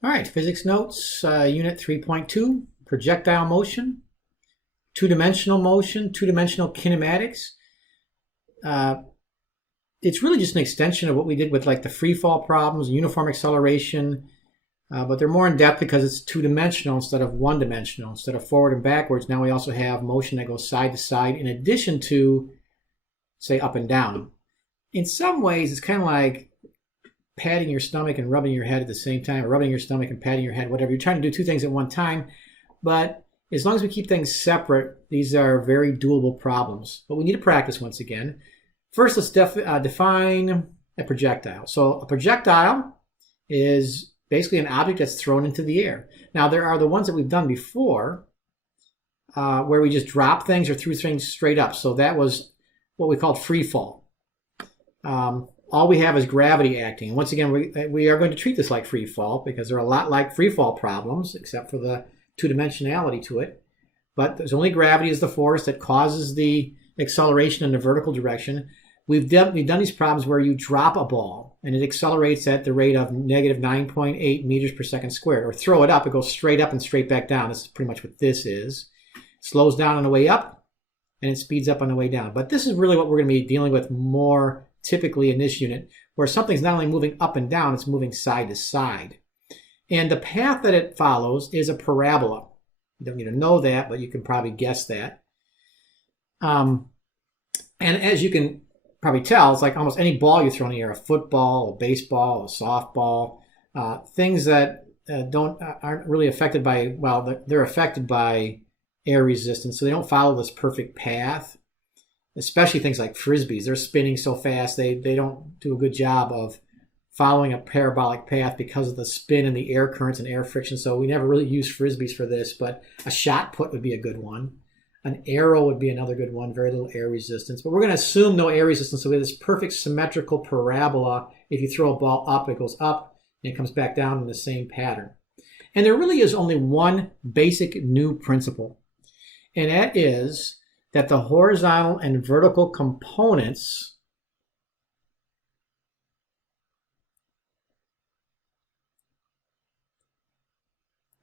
All right, physics notes, unit 3.2, projectile motion, two-dimensional motion, two-dimensional kinematics. It's really just an extension of what we did with like the free fall problems, uniform acceleration, but they're more in depth because it's two-dimensional instead of one-dimensional. Instead of forward and backwards, now we also have motion that goes side to side in addition to, say, up and down. In some ways, it's kind of like patting your stomach and rubbing your head at the same time, or rubbing your stomach and patting your head, whatever. You're trying to do two things at one time, but as long as we keep things separate, these are very doable problems. But we need to practice once again. First, let's define a projectile. So a projectile is basically an object that's thrown into the air. Now, there are the ones that we've done before where we just drop things or threw things straight up. So that was what we called free fall. All we have is gravity acting. Once again, we are going to treat this like free fall because they're a lot like free fall problems, except for the two-dimensionality to it. But there's only gravity as the force that causes the acceleration in the vertical direction. We've done these problems where you drop a ball and it accelerates at the rate of negative 9.8 meters per second squared. Or throw it up, it goes straight up and straight back down. This is pretty much what this is. It slows down on the way up and it speeds up on the way down. But this is really what we're going to be dealing with more typically in this unit, where something's not only moving up and down, it's moving side to side. And the path that it follows is a parabola. You don't need to know that, but you can probably guess that. And as you can probably tell, it's like almost any ball you throw in the air, a football, a baseball, a softball, things that aren't really affected by, well, they're affected by air resistance, so they don't follow this perfect path. Especially things like frisbees. They're spinning so fast, they don't do a good job of following a parabolic path because of the spin and the air currents and air friction. So we never really use frisbees for this, but a shot put would be a good one. An arrow would be another good one, very little air resistance. But we're going to assume no air resistance, so we have this perfect symmetrical parabola. If you throw a ball up, it goes up, and it comes back down in the same pattern. And there really is only one basic new principle, and that is that the horizontal and vertical components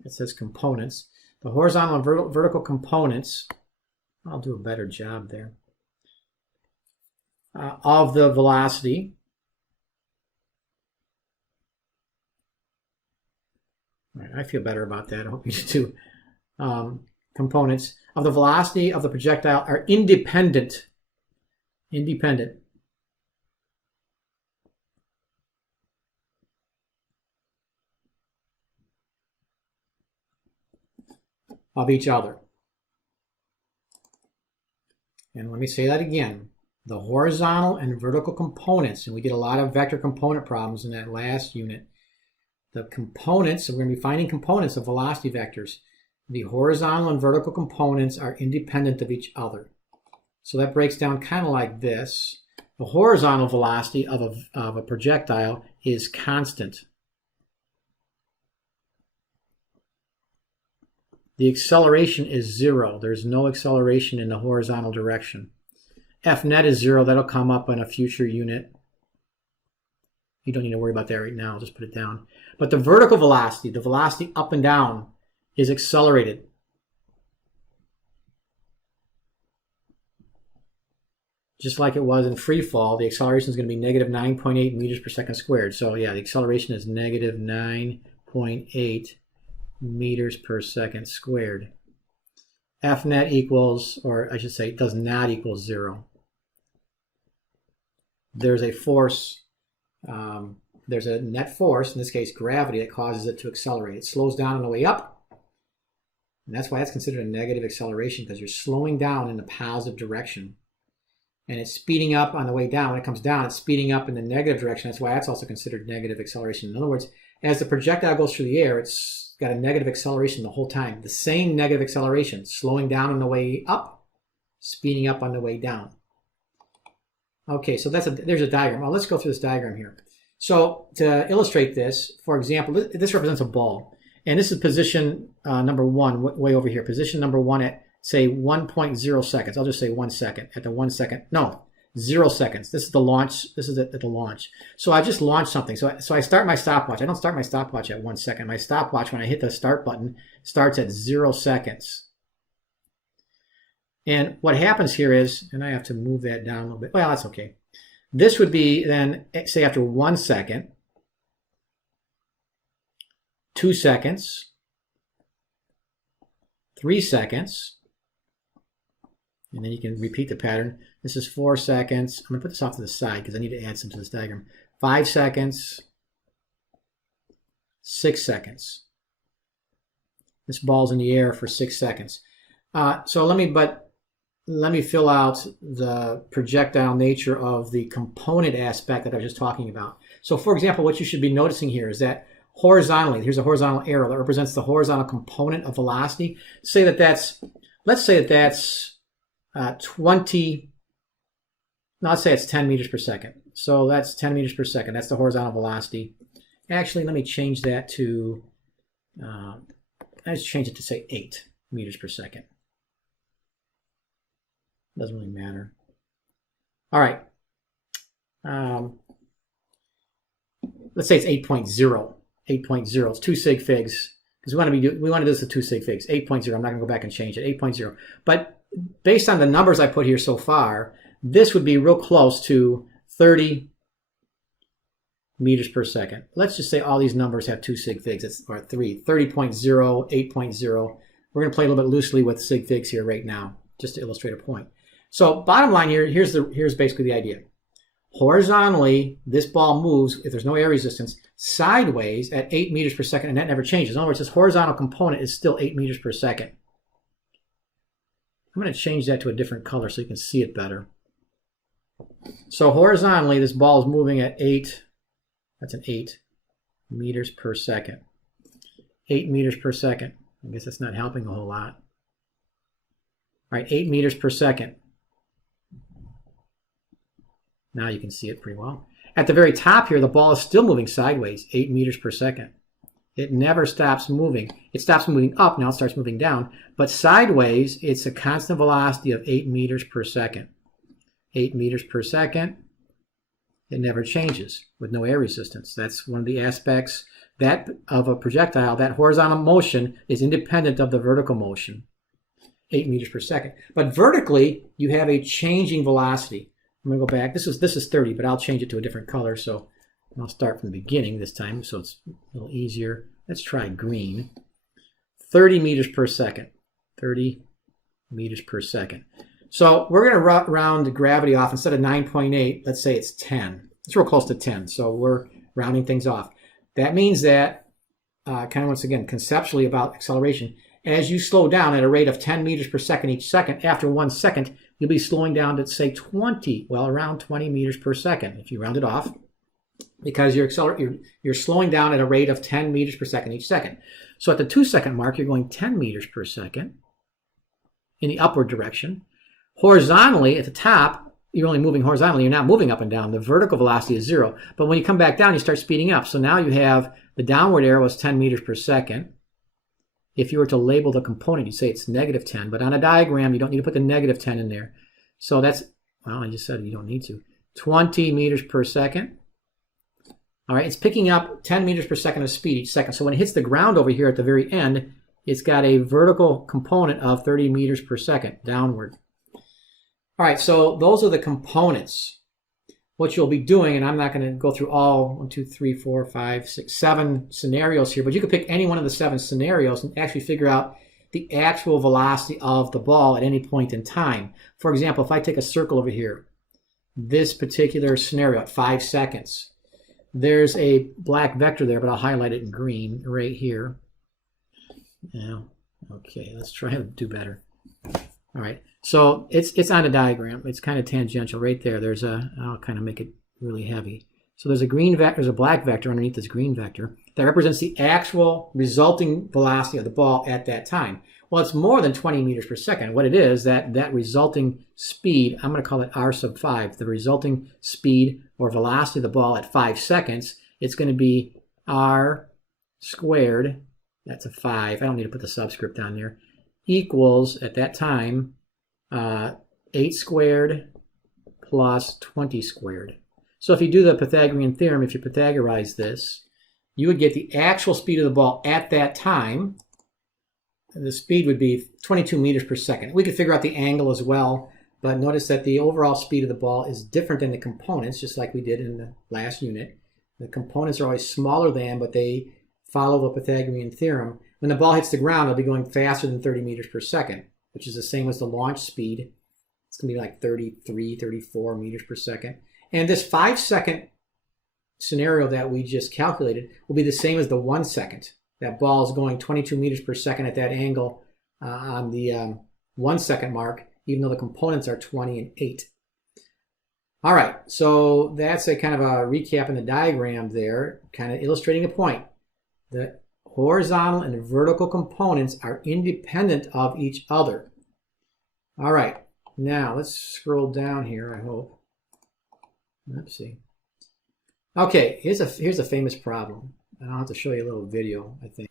it says components. The horizontal and vertical components, I'll do a better job there, of the velocity all right, I feel better about that. I hope you do too. Components of the velocity of the projectile are independent of each other. And let me say that again. The horizontal and vertical components, and we did a lot of vector component problems in that last unit. The components, so we're going to be finding components of velocity vectors. The horizontal and vertical components are independent of each other. So that breaks down kind of like this. The horizontal velocity of a projectile is constant. The acceleration is 0. There's no acceleration in the horizontal direction. F net is 0. That'll come up in a future unit. You don't need to worry about that right now. I'll just put it down. But the vertical velocity, the velocity up and down, is accelerated. Just like it was in free fall, the acceleration is going to be negative 9.8 meters per second squared. So yeah, the acceleration is negative 9.8 meters per second squared. F net equals, or I should say, does not equal 0. There's a force, there's a net force, in this case gravity, that causes it to accelerate. It slows down on the way up. And that's why that's considered a negative acceleration, because you're slowing down in the positive direction. And it's speeding up on the way down. When it comes down, it's speeding up in the negative direction. That's why that's also considered negative acceleration. In other words, as the projectile goes through the air, it's got a negative acceleration the whole time. The same negative acceleration, slowing down on the way up, speeding up on the way down. Okay, so there's a diagram. Well, let's go through this diagram here. So to illustrate this, for example, this represents a ball. And this is position number 1, way over here. Position number 1 at, say, 1.0 seconds. I'll just say 1 second. At the 1 second. No, 0 seconds. This is the launch. This is at the launch. So I just launched something. So I start my stopwatch. I don't start my stopwatch at 1 second. My stopwatch, when I hit the start button, starts at 0 seconds. And what happens here is, and I have to move that down a little bit. Well, that's okay. This would be then, say after 1 second, 2 seconds, 3 seconds, and then you can repeat the pattern. This is 4 seconds. I'm going to put this off to the side because I need to add some to this diagram. 5 seconds, 6 seconds. This ball's in the air for 6 seconds. So let me fill out the projectile nature of the component aspect that I was just talking about. So for example, what you should be noticing here is that horizontally, here's a horizontal arrow that represents the horizontal component of velocity. Let's say that that's 20, no, let's say it's 10 meters per second. So that's 10 meters per second. That's the horizontal velocity. Actually, let me change that to, let's change it to say 8 meters per second. Doesn't really matter. All right. Let's say it's 8.0. 8.0. It's 2 sig figs because we want to do this at 2 sig figs. 8.0. I'm not going to go back and change it. 8.0. But based on the numbers I put here so far, this would be real close to 30 meters per second. Let's just say all these numbers have 2 sig figs. Or 3. 30.0, 8.0. We're going to play a little bit loosely with sig figs here right now, just to illustrate a point. So bottom line here, here's basically the idea. Horizontally, this ball moves, if there's no air resistance, sideways at 8 meters per second, and that never changes. In other words, this horizontal component is still 8 meters per second. I'm going to change that to a different color so you can see it better. So horizontally, this ball is moving at 8, that's an 8 meters per second. 8 meters per second. I guess that's not helping a whole lot. All right, 8 meters per second. Now you can see it pretty well. At the very top here, the ball is still moving sideways, 8 meters per second. It never stops moving. It stops moving up, now it starts moving down. But sideways, it's a constant velocity of 8 meters per second. 8 meters per second. It never changes with no air resistance. That's one of the aspects that of a projectile. That horizontal motion is independent of the vertical motion. 8 meters per second. But vertically, you have a changing velocity. I'm going to go back. This is 30, but I'll change it to a different color. So I'll start from the beginning this time, so it's a little easier. Let's try green. 30 meters per second. 30 meters per second. So we're going to round gravity off. Instead of 9.8, let's say it's 10. It's real close to 10, so we're rounding things off. That means that, kind of once again, conceptually about acceleration, as you slow down at a rate of 10 meters per second each second, after 1 second, you'll be slowing down to, say, around 20 meters per second, if you round it off, because you're slowing down at a rate of 10 meters per second each second. So at the 2 second mark, you're going 10 meters per second in the upward direction. Horizontally, at the top, you're only moving horizontally. You're not moving up and down. The vertical velocity is 0. But when you come back down, you start speeding up. So now you have the downward arrow is 10 meters per second. If you were to label the component, you'd say it's -10. But on a diagram, you don't need to put the -10 in there. So that's, well, I just said you don't need to. 20 meters per second. All right, it's picking up 10 meters per second of speed each second. So when it hits the ground over here at the very end, it's got a vertical component of 30 meters per second downward. All right, so those are the components. What you'll be doing, and I'm not going to go through all 1, 2, 3, 4, 5, 6, 7 scenarios here, but you could pick any one of the 7 scenarios and actually figure out the actual velocity of the ball at any point in time. For example, if I take a circle over here, this particular scenario at 5 seconds, there's a black vector there, but I'll highlight it in green right here. Now, okay, let's try to do better. All right, so it's on a diagram. It's kind of tangential right there. There's a, I'll kind of make it really heavy. So there's a green vector, there's a black vector underneath this green vector that represents the actual resulting velocity of the ball at that time. Well, it's more than 20 meters per second. What it is, that resulting speed, I'm going to call it r sub 5, the resulting speed or velocity of the ball at 5 seconds, it's going to be r squared, that's a 5, I don't need to put the subscript down there, equals, at that time, 8 squared plus 20 squared. So if you do the Pythagorean theorem, if you Pythagorize this, you would get the actual speed of the ball at that time. The speed would be 22 meters per second. We could figure out the angle as well, but notice that the overall speed of the ball is different than the components, just like we did in the last unit. The components are always smaller than, but they follow the Pythagorean theorem. When the ball hits the ground, it'll be going faster than 30 meters per second, which is the same as the launch speed. It's going to be like 33, 34 meters per second. And this 5-second scenario that we just calculated will be the same as the 1 second. That ball is going 22 meters per second at that angle on the 1 second mark, even though the components are 20 and 8. All right, so that's a kind of a recap in the diagram there, kind of illustrating a point. The horizontal and vertical components are independent of each other. All right, now let's scroll down here, I hope. Let's see. Okay, here's a famous problem. I'll have to show you a little video, I think.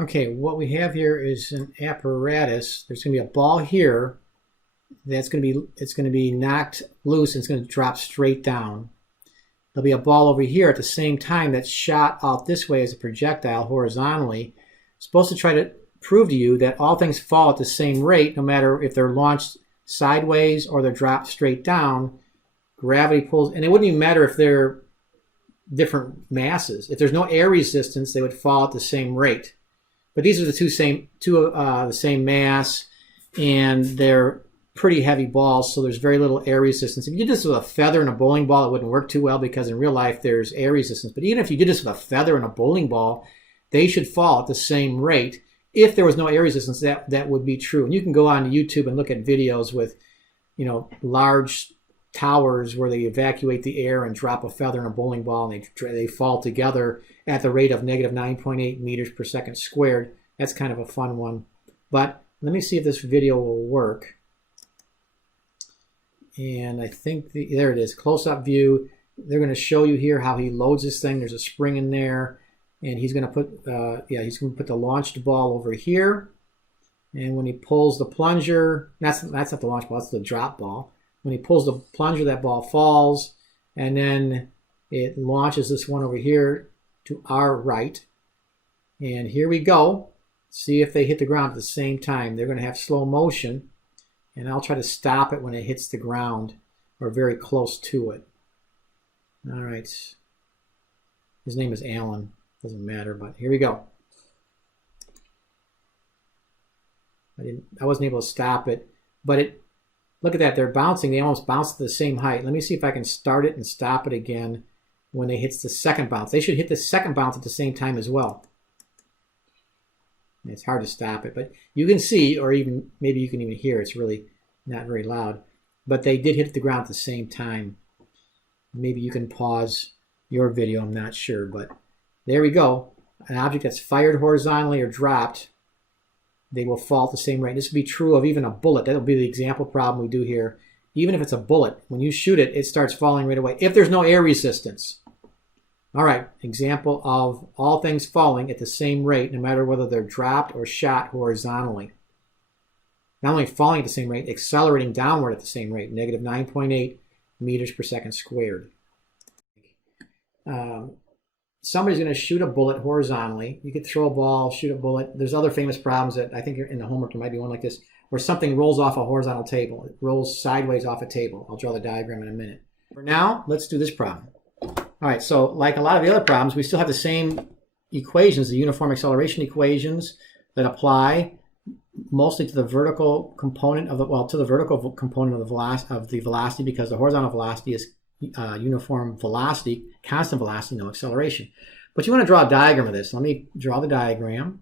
Okay, what we have here is an apparatus. There's going to be a ball here that's going to be knocked loose and it's going to drop straight down. There'll be a ball over here at the same time that's shot out this way as a projectile horizontally. It's supposed to try to prove to you that all things fall at the same rate, no matter if they're launched sideways or they're dropped straight down. Gravity pulls, and it wouldn't even matter if they're different masses. If there's no air resistance, they would fall at the same rate. But these are the same mass, and they're pretty heavy balls, so there's very little air resistance. If you did this with a feather and a bowling ball, it wouldn't work too well because in real life there's air resistance. But even if you did this with a feather and a bowling ball, they should fall at the same rate. If there was no air resistance, that would be true. And you can go on YouTube and look at videos with, large towers where they evacuate the air and drop a feather and a bowling ball, and they fall together at the rate of negative 9.8 meters per second squared. That's kind of a fun one. But let me see if this video will work. And I think there it is, close-up view. They're going to show you here how he loads this thing. There's a spring in there, and he's going to put he's going to put the launched ball over here. And when he pulls the plunger, that's not the launch ball, that's the drop ball. When he pulls the plunger, that ball falls, and then it launches this one over here to our right. And here we go. See if they hit the ground at the same time. They're going to have slow motion, and I'll try to stop it when it hits the ground or very close to it. All right. His name is Alan. Doesn't matter, but here we go. I wasn't able to stop it, but look at that. They're bouncing. They almost bounce to the same height. Let me see if I can start it and stop it again when it hits the second bounce. They should hit the second bounce at the same time as well. It's hard to stop it, but you can see, or even maybe you can even hear, it's really not very loud. But they did hit the ground at the same time. Maybe you can pause your video, I'm not sure, but there we go. An object that's fired horizontally or dropped, they will fall at the same rate. This would be true of even a bullet. That'll be the example problem we do here. Even if it's a bullet, when you shoot it, it starts falling right away, if there's no air resistance. All right, example of all things falling at the same rate, no matter whether they're dropped or shot horizontally. Not only falling at the same rate, accelerating downward at the same rate, negative 9.8 meters per second squared. Somebody's going to shoot a bullet horizontally. You could throw a ball, shoot a bullet. There's other famous problems that I think in the homework there might be one like this, where something rolls off a horizontal table. It rolls sideways off a table. I'll draw the diagram in a minute. For now, let's do this problem. All right, so like a lot of the other problems, we still have the same equations, the uniform acceleration equations that apply mostly to the vertical component of the vertical component of the velocity, because the horizontal velocity is uniform velocity, constant velocity, no acceleration. But you want to draw a diagram of this. Let me draw the diagram.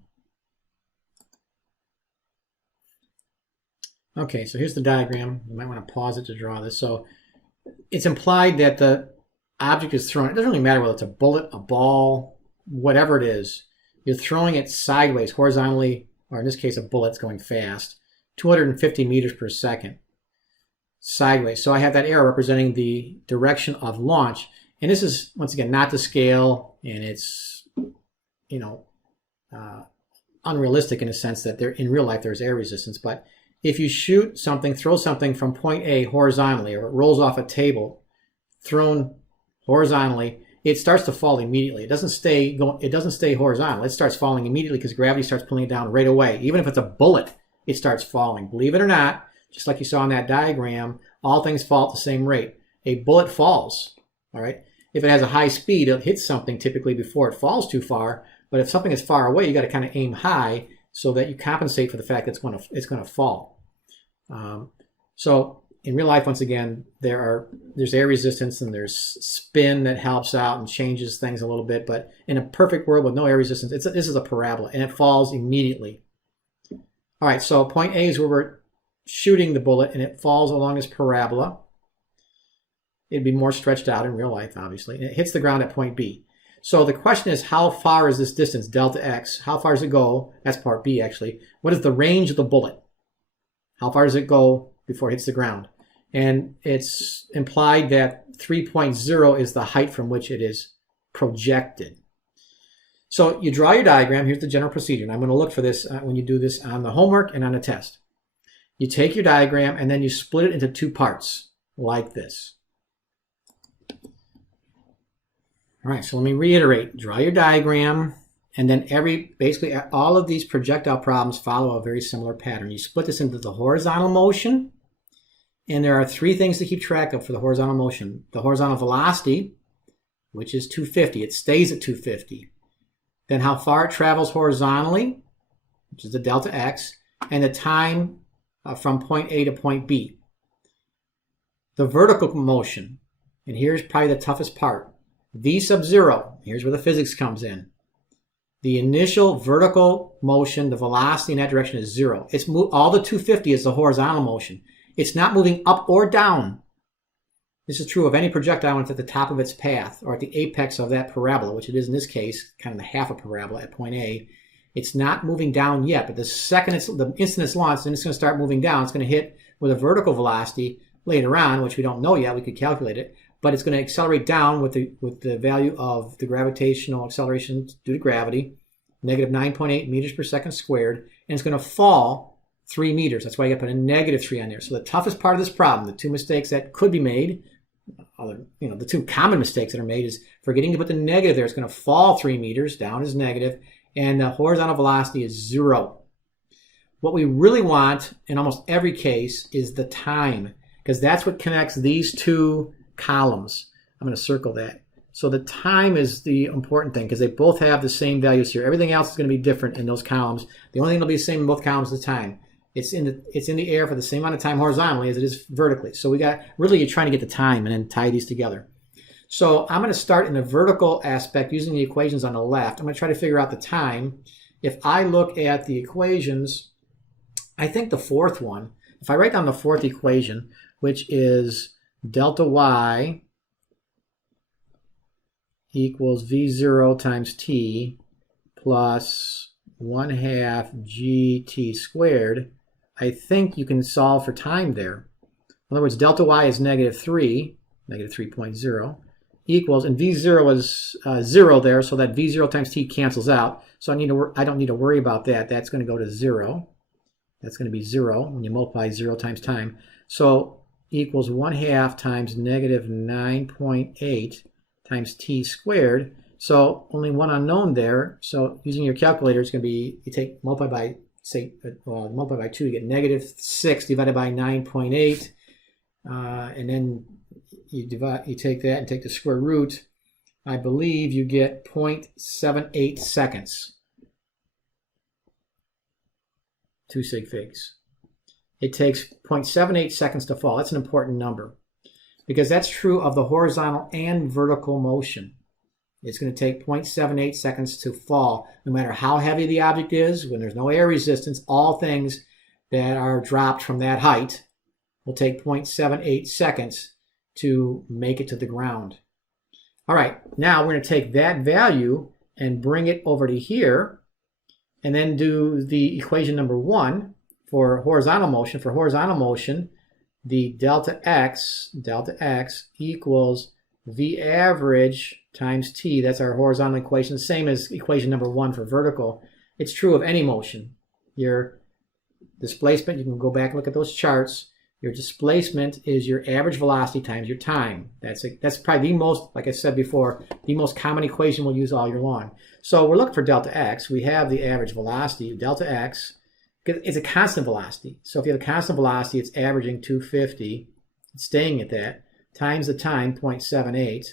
Okay, so here's the diagram. You might want to pause it to draw this. So it's implied that the object is thrown. It doesn't really matter whether it's a bullet, a ball, whatever it is. You're throwing it sideways, horizontally, or in this case, a bullet's going fast, 250 meters per second, sideways. So I have that arrow representing the direction of launch. And this is, once again, not to scale, and it's, unrealistic in a sense that in real life there's air resistance. But if you shoot something, throw something from point A horizontally, or it rolls off a table, thrown horizontally, it starts to fall immediately. It doesn't stay horizontal. It starts falling immediately because gravity starts pulling it down right away. Even if it's a bullet, it starts falling. Believe it or not, just like you saw in that diagram, all things fall at the same rate. A bullet falls, all right? If it has a high speed, it hits something typically before it falls too far. But if something is far away, you got to kind of aim high so that you compensate for the fact that it's going to fall. So in real life, once again, there's air resistance and there's spin that helps out and changes things a little bit. But in a perfect world with no air resistance, this is a parabola, and it falls immediately. All right, so point A is where we're shooting the bullet, and it falls along this parabola. It'd be more stretched out in real life, obviously. And it hits the ground at point B. So the question is, how far is this distance, delta x? How far does it go? That's part B, actually. What is the range of the bullet? How far does it go before it hits the ground? And it's implied that 3.0 is the height from which it is projected. So you draw your diagram. Here's the general procedure. And I'm going to look for this when you do this on the homework and on a test. You take your diagram and then you split it into two parts like this. All right, so let me reiterate. Draw your diagram, and then basically all of these projectile problems follow a very similar pattern. You split this into the horizontal motion, and there are three things to keep track of for the horizontal motion. The horizontal velocity, which is 250. It stays at 250. Then how far it travels horizontally, which is the delta x, and the time from point A to point B. The vertical motion, and here's probably the toughest part. V sub 0, here's where the physics comes in. The initial vertical motion, the velocity in that direction is 0. All the 250 is the horizontal motion. It's not moving up or down. This is true of any projectile when it's at the top of its path or at the apex of that parabola, which it is in this case, kind of the half a parabola at point A. It's not moving down yet, but the instant it's launched, then it's going to start moving down. It's going to hit with a vertical velocity later on, which we don't know yet. We could calculate it. But it's going to accelerate down with the value of the gravitational acceleration due to gravity, negative 9.8 meters per second squared, and it's going to fall 3 meters. That's why you got to put a negative 3 on there. So the toughest part of this problem, the two mistakes that could be made, the two common mistakes that are made is forgetting to put the negative there. It's going to fall 3 meters, down is negative, and the horizontal velocity is 0. What we really want in almost every case is the time, because that's what connects these two columns. I'm going to circle that. So the time is the important thing because they both have the same values here. Everything else is going to be different in those columns. The only thing that'll be the same in both columns is the time. It's in the air for the same amount of time horizontally as it is vertically. So you're trying to get the time and then tie these together. So I'm going to start in the vertical aspect using the equations on the left. I'm going to try to figure out the time. If I look at the equations, I think the fourth one, if I write down the fourth equation, which is delta y equals v0 times t plus 1/2 gt squared, I think you can solve for time there. In other words, delta y is -3, negative 3.0, equals, and v0 is 0 there, so that v0 times t cancels out. So I don't need to worry about that. That's going to go to 0. That's going to be 0 when you multiply 0 times time. So equals 1/2 times negative 9.8 times t squared. So only one unknown there. So using your calculator, it's going to be, multiply by 2, you get -6 divided by 9.8. And then you take that and take the square root. I believe you get 0.78 seconds. 2 sig figs. It takes 0.78 seconds to fall. That's an important number because that's true of the horizontal and vertical motion. It's going to take 0.78 seconds to fall. No matter how heavy the object is, when there's no air resistance, all things that are dropped from that height will take 0.78 seconds to make it to the ground. All right, now we're going to take that value and bring it over to here and then do the equation number 1 for horizontal motion. For horizontal motion, the delta x equals v average times t. That's our horizontal equation, same as equation number 1 for vertical. It's true of any motion. The Displacement, you can go back and look at those charts. Your displacement is your average velocity times your time. That's probably the most, like I said before, the most common equation we'll use all year long. So we're looking for delta x. We have the average velocity, delta x. It's a constant velocity. So if you have a constant velocity, it's averaging 250. It's staying at that, times the time, 0.78.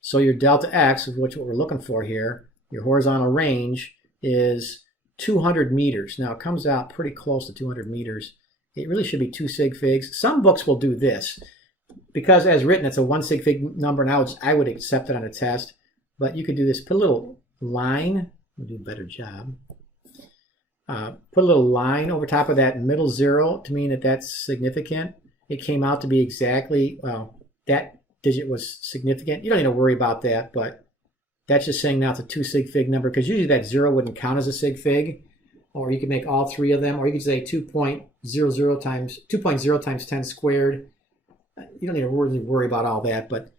So your delta x, which is what we're looking for here, your horizontal range is 200 meters. Now it comes out pretty close to 200 meters. It really should be 2 sig figs. Some books will do this because as written, it's a 1 sig fig number, and I would accept it on a test. But you could do this, put a little line, we'll do a better job. Put a little line over top of that middle 0 to mean that that's significant. It came out to be exactly, well, that digit was significant. You don't need to worry about that, but that's just saying now it's a 2 sig fig number, because usually that 0 wouldn't count as a sig fig. Or you could make all 3 of them, or you could say 2.0 times 10 squared. You don't need to really worry about all that, but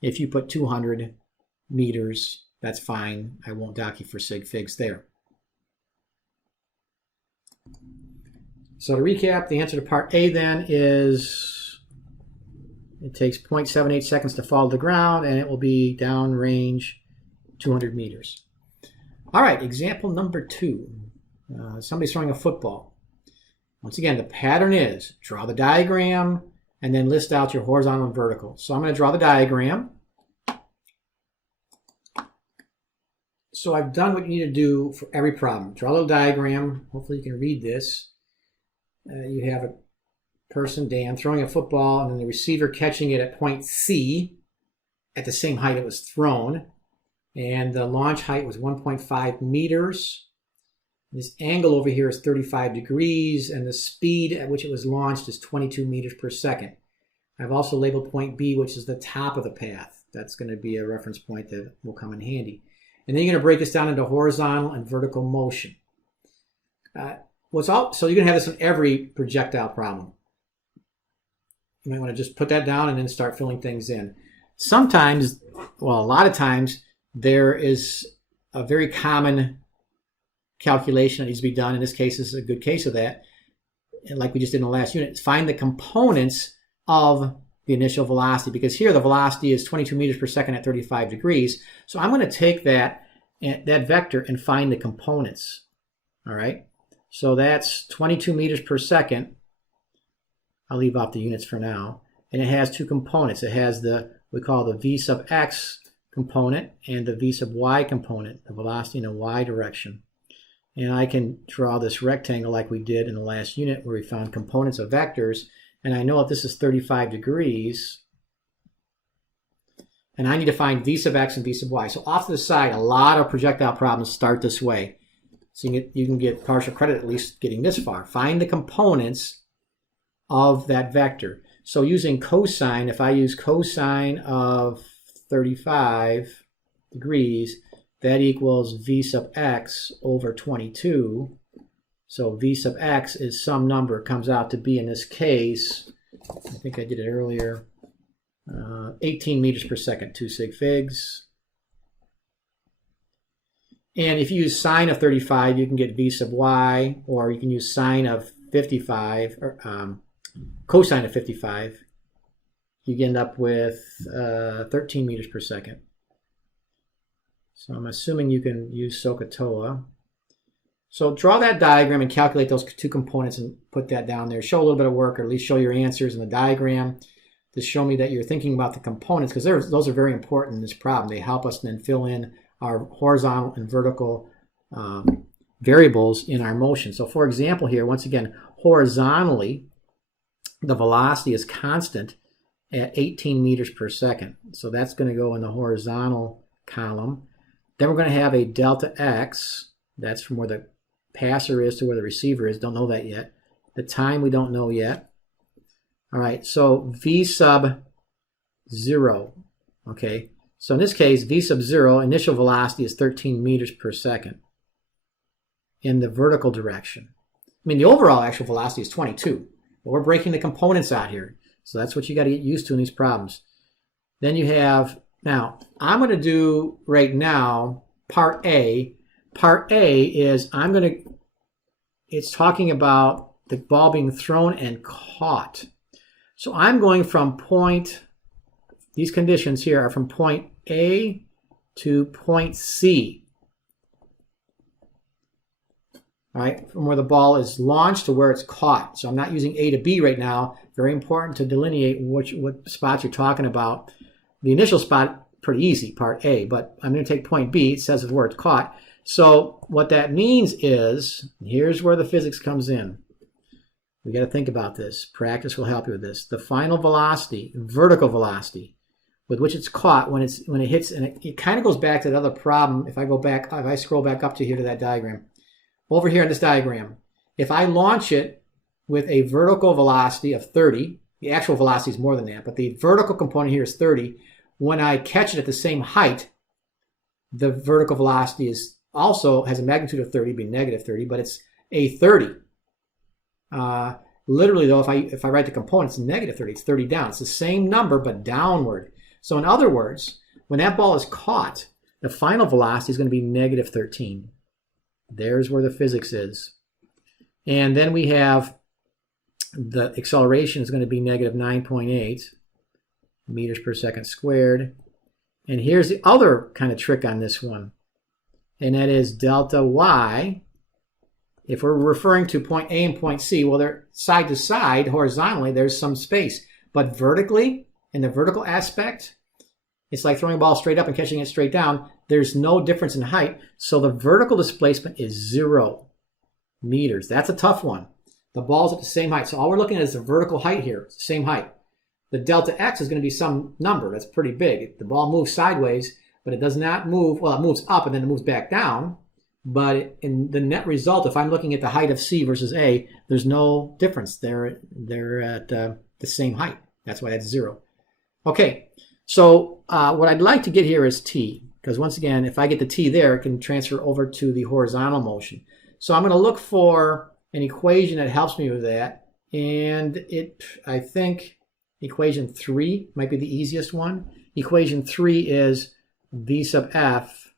if you put 200 meters, that's fine. I won't dock you for sig figs there. So to recap, the answer to part A then is it takes 0.78 seconds to fall to the ground, and it will be downrange 200 meters. All right, example number 2. Somebody's throwing a football. Once again, the pattern is draw the diagram and then list out your horizontal and vertical. So I'm going to draw the diagram. So I've done what you need to do for every problem. Draw a little diagram. Hopefully you can read this. You have a person, Dan, throwing a football, and then the receiver catching it at point C at the same height it was thrown. And the launch height was 1.5 meters. This angle over here is 35 degrees, and the speed at which it was launched is 22 meters per second. I've also labeled point B, which is the top of the path. That's going to be a reference point that will come in handy. And then you're going to break this down into horizontal and vertical motion. So you're going to have this in every projectile problem. You might want to just put that down and then start filling things in. Sometimes, well, a lot of times, there is a very common calculation that needs to be done. In this case, this is a good case of that. And like we just did in the last unit, find the components of the initial velocity, because here the velocity is 22 meters per second at 35 degrees. So I'm going to take that vector and find the components. All right. So that's 22 meters per second. I'll leave off the units for now. And it has 2 components. It has we call the v sub x component and the v sub y component, the velocity in the y direction. And I can draw this rectangle like we did in the last unit where we found components of vectors. And I know if this is 35 degrees, and I need to find v sub x and v sub y. So off to the side, a lot of projectile problems start this way. So you can get partial credit at least getting this far. Find the components of that vector. So using cosine, if I use cosine of 35 degrees, that equals v sub x over 22. So v sub x is some number. It comes out to be, in this case, I think I did it earlier, 18 meters per second, 2 sig figs. And if you use sine of 35, you can get v sub y, or you can use sine of 55, or cosine of 55. You end up with 13 meters per second. So I'm assuming you can use SOHCAHTOA. So draw that diagram and calculate those 2 components and put that down there. Show a little bit of work, or at least show your answers in the diagram to show me that you're thinking about the components, because those are very important in this problem. They help us then fill in our horizontal and vertical variables in our motion. So for example here, once again, horizontally, the velocity is constant at 18 meters per second. So that's going to go in the horizontal column. Then we're going to have a delta x. That's from where the passer is to where the receiver is. Don't know that yet. The time we don't know yet. All right, so v sub 0. Okay, so in this case, v sub 0, initial velocity is 13 meters per second in the vertical direction. I mean, the overall actual velocity is 22, but we're breaking the components out here. So that's what you got to get used to in these problems. Then you have, now, I'm going to do right now part A. Part A is I'm going to it's talking about the ball being thrown and caught. So I'm going from these conditions here are from point A to point C. All right, from where the ball is launched to where it's caught. So I'm not using A to B right now. Very important to delineate what spots you're talking about. The initial spot, pretty easy, part A, but I'm going to take point B. It says where it's caught. So what that means is, here's where the physics comes in. We got to think about this. Practice will help you with this. The final velocity, vertical velocity, with which it's caught when it hits, and it kind of goes back to the other problem. If I scroll back up to here to that diagram. Over here in this diagram, if I launch it with a vertical velocity of 30, the actual velocity is more than that, but the vertical component here is 30. When I catch it at the same height, the vertical velocity is also has a magnitude of 30, being negative 30, but it's a 30. Literally, though, if I write the components, it's negative 30. It's 30 down. It's the same number, but downward. So in other words, when that ball is caught, the final velocity is going to be negative 13. There's where the physics is. And then we have the acceleration is going to be negative 9.8 meters per second squared. And here's the other kind of trick on this one. And that is delta y. If we're referring to point A and point C, well, they're side to side, horizontally, there's some space. But vertically, in the vertical aspect, it's like throwing a ball straight up and catching it straight down. There's no difference in height. So the vertical displacement is 0 meters. That's a tough one. The ball's at the same height. So all we're looking at is the vertical height here. It's the same height. The delta x is going to be some number that's pretty big. The ball moves sideways, but it does not move. Well, it moves up and then it moves back down. But in the net result, if I'm looking at the height of C versus A, there's no difference. They're at the same height. That's why that's 0. Okay, so what I'd like to get here is t, because once again, if I get the t there, it can transfer over to the horizontal motion. So I'm going to look for an equation that helps me with that, and I think equation 3 might be the easiest one. Equation 3 is v sub f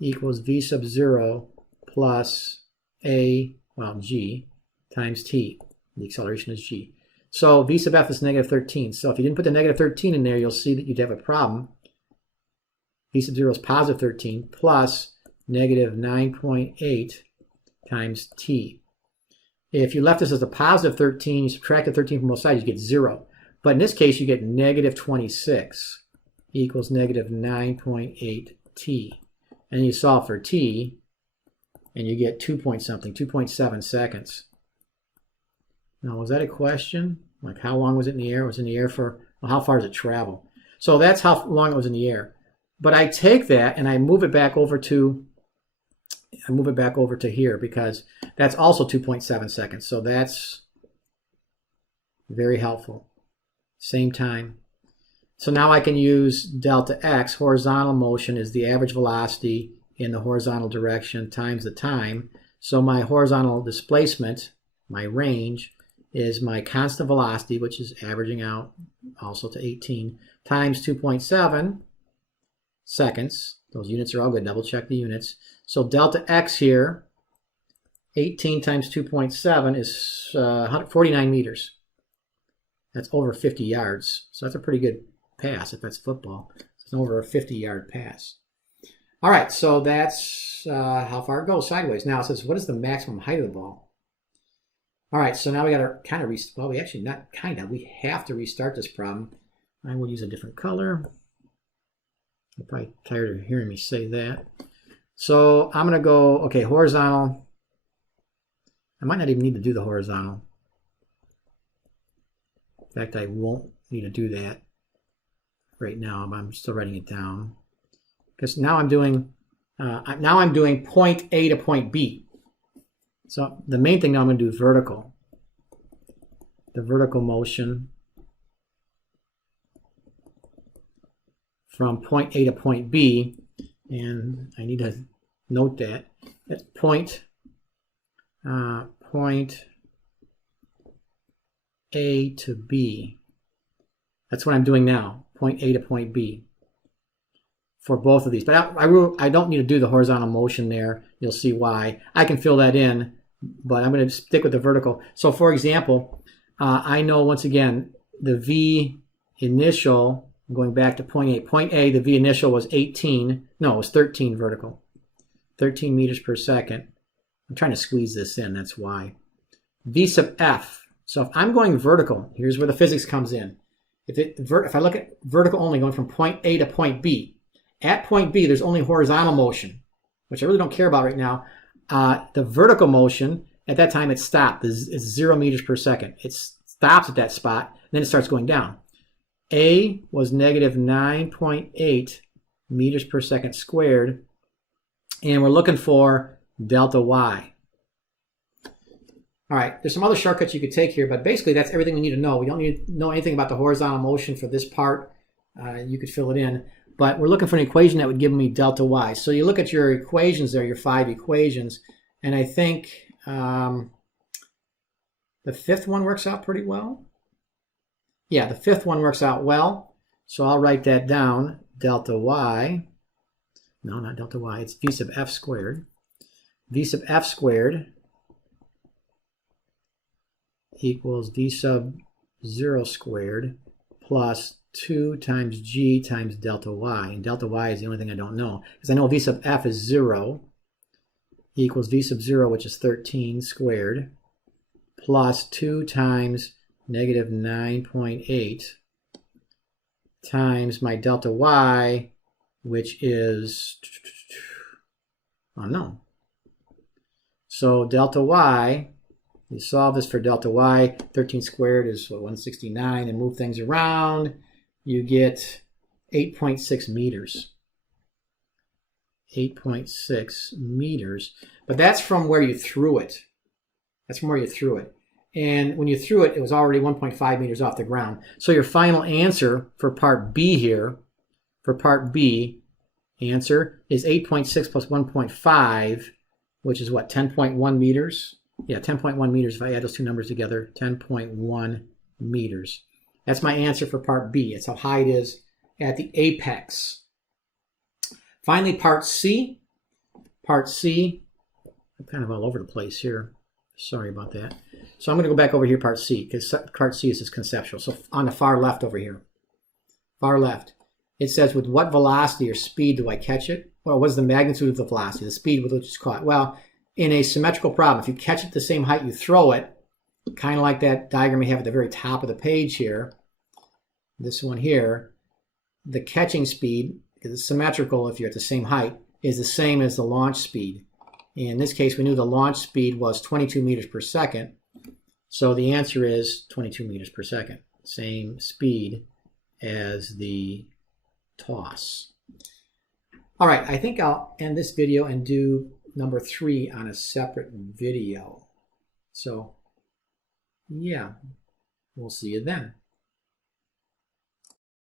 equals v sub 0 plus g times t. The acceleration is g. So v sub f is negative 13. So if you didn't put the negative 13 in there, you'll see that you'd have a problem. V sub 0 is positive 13 plus negative 9.8 times t. If you left this as a positive 13, you subtract the 13 from both sides, you get 0. But in this case, you get negative 26 equals negative 9.8 t. And you solve for t, and you get 2.7 seconds. Now, was that a question? Like, how long was it in the air? It was in the air for, well, how far does it travel? So that's how long it was in the air. But I take that and I move it back over to here, because that's also 2.7 seconds. So that's very helpful. Same time. So now I can use delta x. Horizontal motion is the average velocity in the horizontal direction times the time. So my horizontal displacement, my range, is my constant velocity, which is averaging out also to 18, times 2.7 seconds. Those units are all good. Double check the units. So delta x here, 18 times 2.7 is 49 meters. That's over 50 yards. So that's a pretty good pass if that's football. It's over a 50-yard pass. All right, so that's how far it goes sideways. Now it says, what is the maximum height of the ball? All right, so now we got to kind of well, we actually not kind of. We have to restart this problem. I will use a different color. You're probably tired of hearing me say that. So I'm going to go, okay, horizontal. I might not even need to do the horizontal. In fact, I won't need to do that right now, but I'm still writing it down. Because now I'm doing point A to point B. So the main thing now I'm going to do vertical. The vertical motion from point A to point B, and I need to note that point A to B. That's what I'm doing now, point A to point B for both of these. But I don't need to do the horizontal motion there. You'll see why. I can fill that in but I'm going to stick with the vertical. So for example, I know once again the V initial, going back to point A. Point A, the V initial was 18. No, it was 13 vertical. 13 meters per second. I'm trying to squeeze this in, that's why. V sub F. So if I'm going vertical, here's where the physics comes in. If I look at vertical only, going from point A to point B, at point B, there's only horizontal motion, which I really don't care about right now. The vertical motion, at that time it stopped. It's 0 meters per second. It stops at that spot, and then it starts going down. A was negative 9.8 meters per second squared, and we're looking for delta Y. All right, there's some other shortcuts you could take here, but basically that's everything we need to know. We don't need to know anything about the horizontal motion for this part. You could fill it in, but we're looking for an equation that would give me delta Y. So you look at your equations there, your 5 equations, and I think the 5th one works out pretty well. Yeah, the 5th one works out well. So I'll write that down, delta Y. No, not delta Y, it's V sub F squared. V sub F squared equals V sub 0 squared plus 2 times G times delta Y. And delta Y is the only thing I don't know, because I know V sub F is 0 equals V sub 0, which is 13 squared, plus 2 times negative 9.8 times my delta Y, which is unknown. So delta Y, you solve this for delta Y, 13 squared is what, 169, and move things around, you get 8.6 meters. 8.6 meters. But that's from where you threw it. That's from where you threw it. And when you threw it, it was already 1.5 meters off the ground. So your final answer for part B here, for part B, answer is 8.6 plus 1.5, which is what, 10.1 meters? Yeah, 10.1 meters if I add those two numbers together, 10.1 meters. That's my answer for part B. It's how high it is at the apex. Finally, part C. Part C, I'm kind of all over the place here. Sorry about that. So I'm going to go back over here, part C, because part C is just conceptual. So on the far left over here, far left, it says, with what velocity or speed do I catch it? Well, what is the magnitude of the velocity, the speed with which it's caught? Well, in a symmetrical problem, if you catch it the same height you throw it, kind of like that diagram we have at the very top of the page here, this one here, the catching speed, because it's symmetrical if you're at the same height, is the same as the launch speed. In this case, we knew the launch speed was 22 meters per second. So the answer is 22 meters per second. Same speed as the toss. All right, I think I'll end this video and do number 3 on a separate video. So, yeah, we'll see you then.